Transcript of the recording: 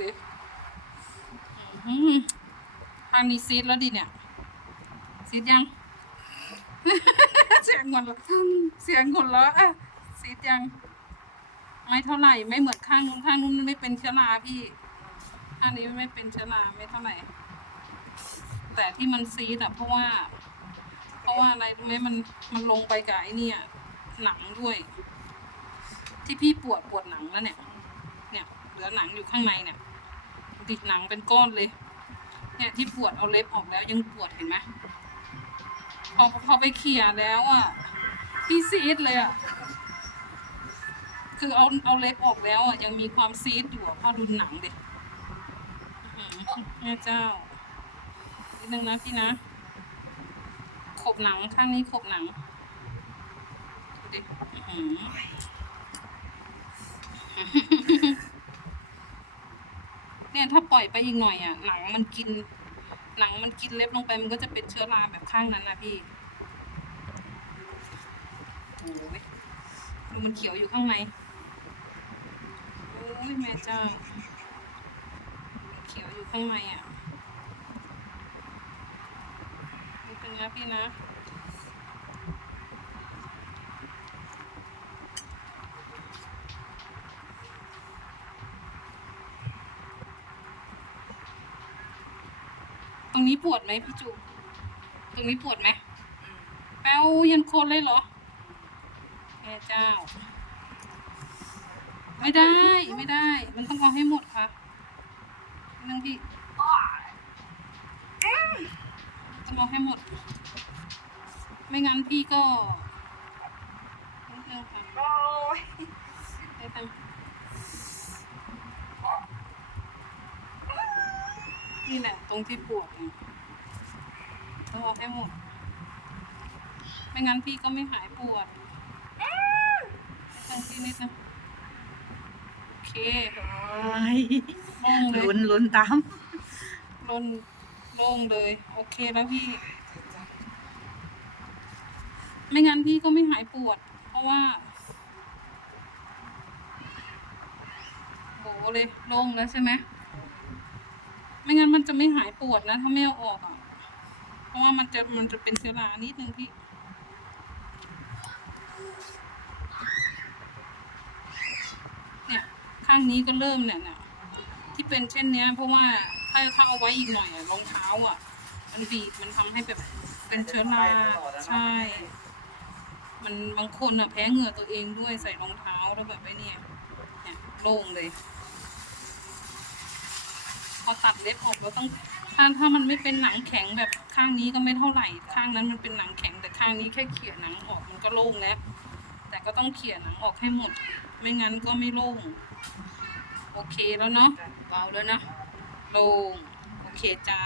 ดิอื้อหือทางนี้ซีดแล้วดิเนี่ย ซีดยัง เสียงคนละเสียงคนละอะซีดยัง ไม่เท่าไหร่ ไม่เหมือนข้างนู้นข้างนู้นมันไม่เป็นเชื้อราพี่ข้างนี้ไม่เป็นเชื้อราไม่เท่าไหร่ แต่ที่มันซีดอะเพราะว่า เพราะว่าอะไรรู้ไหมมันมันลงไปกับไอ้เนี่ย หนังด้วย ที่พี่ปวดปวดหนังแล้วเนี่ย เนี่ยเหลือหนังอยู่ข้างในเนี่ย ติดหนังเป็นก้อนเลย เนี่ยที่ปวดเอาเล็บออกแล้วยังปวดเห็นไหมพอพอไปเขี่ยแล้วอะพี่ซีดเลยอะคือเอาเอาเล็บออกแล้วอะยังมีความซีดอยู่อะพอดูหนังดิอื้อหือแม่เจ้านิดนึงนะพี่นะขบหนังข้างนี้ขบหนังดูดิอื้อหือ เนี่ยถ้าป ล่อยไปอีกหน่อยอะหนังมันกิน หนังมันกินเล็บลงไปมันก็จะเป็นเชื้อราแบบข้างนั้นนะพี่โอ้ยดูมันเขียวอยู่ข้างในโอ้ยแม่เจ้ามันเขียวอยู่ข้างในอะนี่เป็นนะพี่นะ รงนี้ปวดไหมพี่จูตรงนี้ปวดไหมแป้วยันโคนเลยเหรอแม่เจ้า ไม่ได้ไม่ได้ มันต้องเอาให้หมดค่ะนั่งพี่ต้องเอาให้หมด ไม่งั้นพี่ก็นิดนึงค่ะโอ้ยนิดนึง นี่แหละตรงที่ปวดเนี่ยต้องเอาให้หมด ไม่งั้นพี่ก็ไม่หายปวดทางที่นิดนะโอเคโล่งเลยลุ้นลุ้นตามโล่งโล่งเลย โอเคแล้วพี่ ไม่งั้นพี่ก็ไม่หายปวด เพราะว่าโหเลยโล่งแล้วใช่ไหม ไม่งั้นมันจะไม่หายปวดนะ ถ้าไม่เอาออกอะ เพราะว่ามันจะมันจะเป็นเชื้อรานิดนึงพี่เนี่ยข้างนี้ก็เริ่มเนี่ยเนี่ยที่เป็นเช่นเนี้ย เพราะว่าถ้าถ้าเอาไว้อีกหน่อยอะรองเท้าอะ มันบีบมันทำให้แบบเป็นเชื้อราใช่ มันบางคนอะแพ้เหงื่อตัวเองด้วยใส่รองเท้าแล้วแบบไอ้เนี่ยเนี่ยโล่งเลย พอตัดเล็บออกเราต้องถ้าถ้ามันไม่เป็นหนังแข็งแบบข้างนี้ก็ไม่เท่าไหร่ ข้างนั้นมันเป็นหนังแข็งแต่ข้างนี้แค่เขี่ยหนังออกมันก็โล่งแล้ว แต่ก็ต้องเขี่ยหนังออกให้หมด ไม่งั้นก็ไม่โล่ง โอเคแล้วเนาะเบาแล้วนะโล่งโอเคจ้า